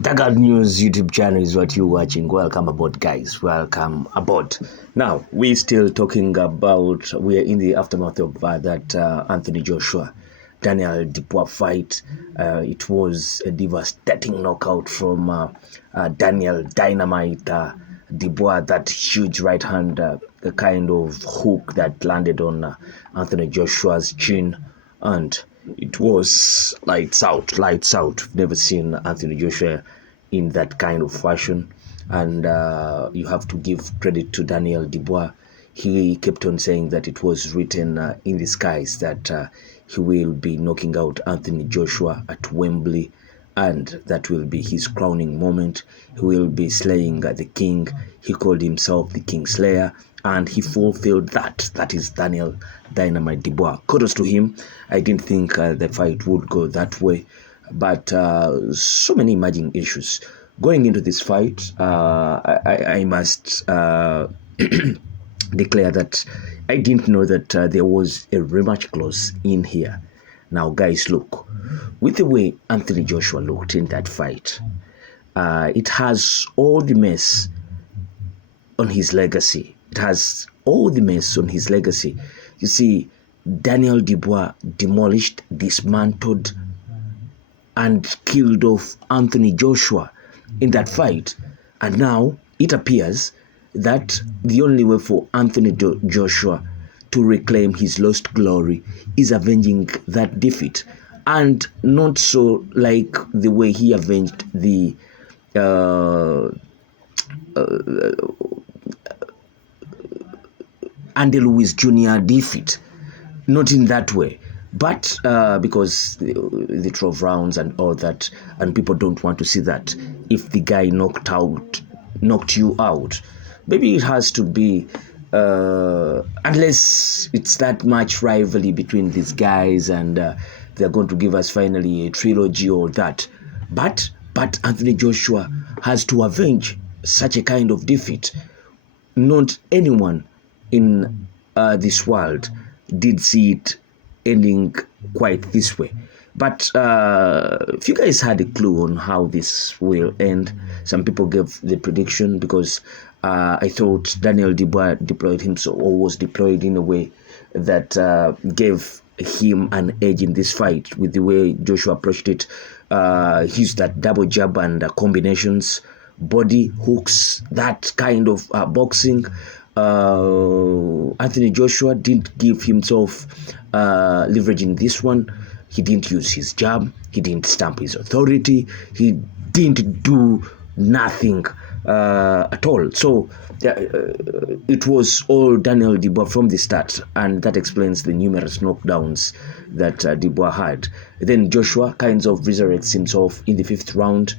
Daggard News YouTube channel is what you're watching. Welcome aboard, guys. Welcome aboard. Now, we're still talking about, we are in the aftermath of that Anthony Joshua, Daniel Dubois fight. It was a devastating knockout from Daniel Dynamite Dubois, that huge right hand, a kind of hook that landed on Anthony Joshua's chin, and it was lights out, lights out. Never seen Anthony Joshua in that kind of fashion, and you have to give credit to Daniel Dubois. He kept on saying that it was written in the skies that he will be knocking out Anthony Joshua at Wembley, and that will be his crowning moment. He will be slaying the king. He called himself the King Slayer, and he fulfilled that. That is Daniel Dynamite Dubois. Kudos to him. I didn't think the fight would go that way, but so many emerging issues. Going into this fight, I must declare that I didn't know that there was a rematch clause in here. Now, guys, look, with the way Anthony Joshua looked in that fight, it has all the mess on his legacy. It has all the mess on his legacy. You see, Daniel Dubois demolished, dismantled, and killed off Anthony Joshua in that fight. And now it appears that the only way for Anthony Joshua to reclaim his lost glory is avenging that defeat, and not so like the way he avenged the Andy Lewis Jr. defeat. Not in that way, but because the 12 rounds and all that, and people don't want to see that. If the guy knocked you out, maybe it has to be, unless it's that much rivalry between these guys and they're going to give us finally a trilogy or that. But Anthony Joshua has to avenge such a kind of defeat. Not anyone in this world did see it ending quite this way. But if you guys had a clue on how this will end, some people gave the prediction, because I thought Daniel Dubois deployed himself, or was deployed in a way that gave him an edge in this fight. With the way Joshua approached it, he used that double jab and combinations, body hooks, that kind of boxing. Anthony Joshua didn't give himself leverage in this one. He didn't use his jab. He didn't stamp his authority. He didn't do nothing at all. So it was all Daniel Dubois from the start, and that explains the numerous knockdowns that Dubois had. Then Joshua kind of resurrects himself in the 5th round,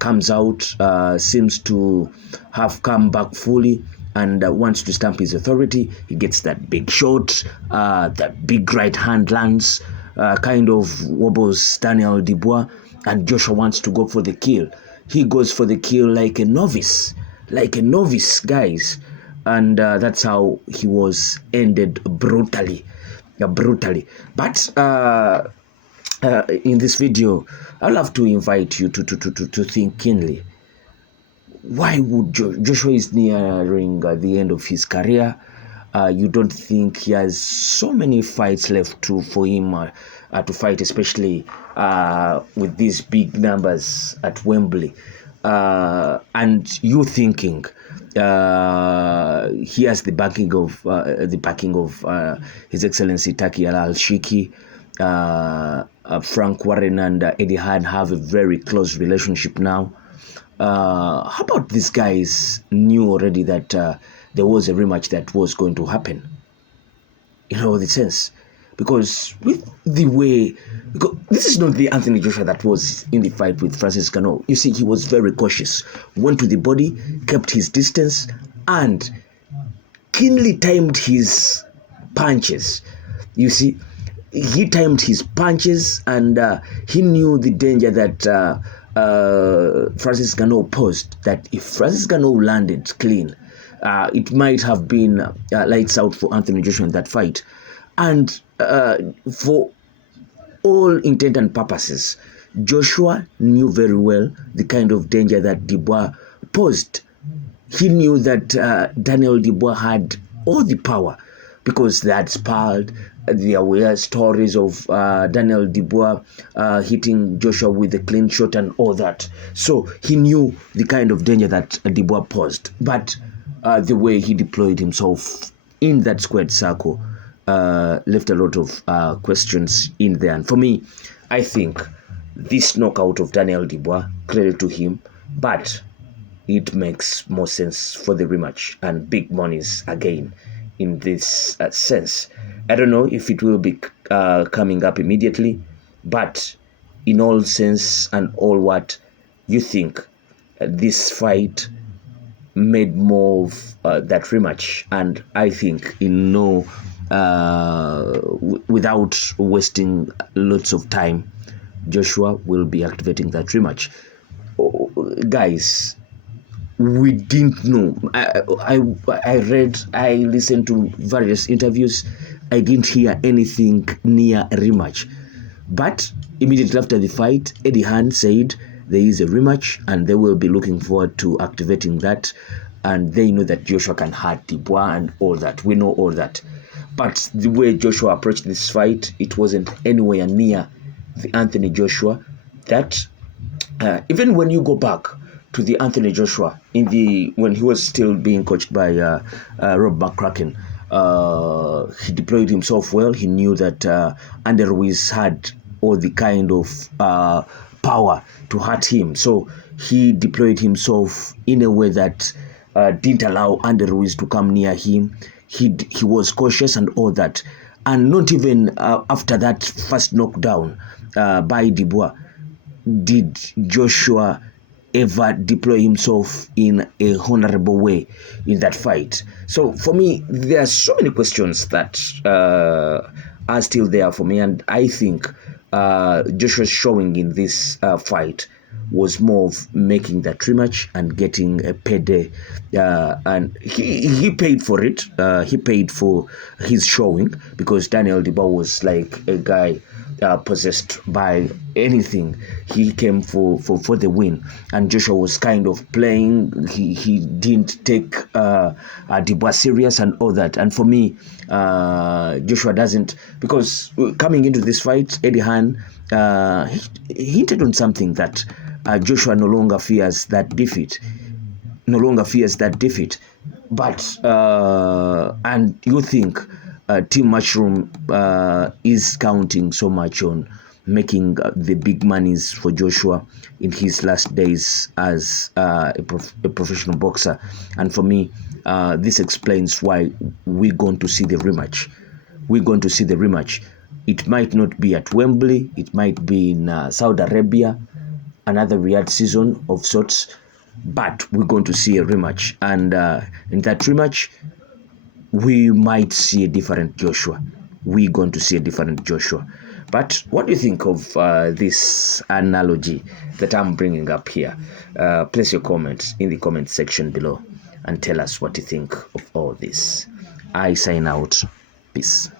comes out, seems to have come back fully, and wants to stamp his authority. He gets that big shot, that big right hand lands, kind of wobbles Daniel Dubois, and Joshua wants to go for the kill. He goes for the kill like a novice, guys, and that's how he was ended brutally. But in this video, I'd love to invite you to think keenly. Why would Joshua is nearing the end of his career? You don't think he has so many fights left for him to fight, especially with these big numbers at Wembley? And you thinking he has the backing of His Excellency Taki Al-Shiki, Frank Warren and Eddie Hearn have a very close relationship now. How about these guys knew already that there was a rematch that was going to happen? You know the sense, because with the way, because this is not the Anthony Joshua that was in the fight with Francis Ngannou. You see, he was very cautious, went to the body, kept his distance, and keenly timed his punches. You see, he timed his punches, and he knew the danger that Francis Ngannou posed, that if Francis Ngannou landed clean, it might have been lights out for Anthony Joshua in that fight. And for all intent and purposes, Joshua knew very well the kind of danger that Dubois posed. He knew that Daniel Dubois had all the power because they had sparred. There were stories of Daniel Dubois hitting Joshua with a clean shot and all that. So he knew the kind of danger that Dubois posed. But the way he deployed himself in that squared circle left a lot of questions in there. And for me, I think this knockout of Daniel Dubois, credit to him, but it makes more sense for the rematch and big monies again in this sense. I don't know if it will be coming up immediately, but in all sense and all what you think, this fight made more of that rematch, and I think in no without wasting lots of time, Joshua will be activating that rematch. Guys, we didn't know. I read, I listened to various interviews. I didn't hear anything near a rematch. But immediately after the fight, Eddie Hearn said there is a rematch and they will be looking forward to activating that. And they know that Joshua can hurt Dubois and all that. We know all that. But the way Joshua approached this fight, it wasn't anywhere near the Anthony Joshua that even when you go back to the Anthony Joshua when he was still being coached by Rob McCracken, he deployed himself well. He knew that Andy Ruiz had all the kind of power to hurt him, so he deployed himself in a way that didn't allow Andy Ruiz to come near him. He was cautious and all that, and not even after that first knockdown by Dubois did Joshua ever deploy himself in a honorable way in that fight. So for me, there are so many questions that are still there for me, and I think Joshua's showing in this fight was more of making that rematch and getting a payday, and he paid for it. He paid for his showing because Daniel Dubois was like a guy possessed by anything. He came for the win, and Joshua was kind of playing. He didn't take Dubois serious and all that. And for me, Joshua doesn't, because coming into this fight, Eddie Hearn he hinted on something that Joshua no longer fears that defeat. But and you think Team Mushroom is counting so much on making the big monies for Joshua in his last days as a professional boxer. And for me, this explains why we're going to see the rematch. It might not be at Wembley. It might be in Saudi Arabia, another Riyadh season of sorts. But we're going to see a rematch. And in that rematch, we might see a different Joshua. We're going to see a different Joshua. But what do you think of this analogy that I'm bringing up here? Place your comments in the comment section below and tell us what you think of all this. I sign out. Peace.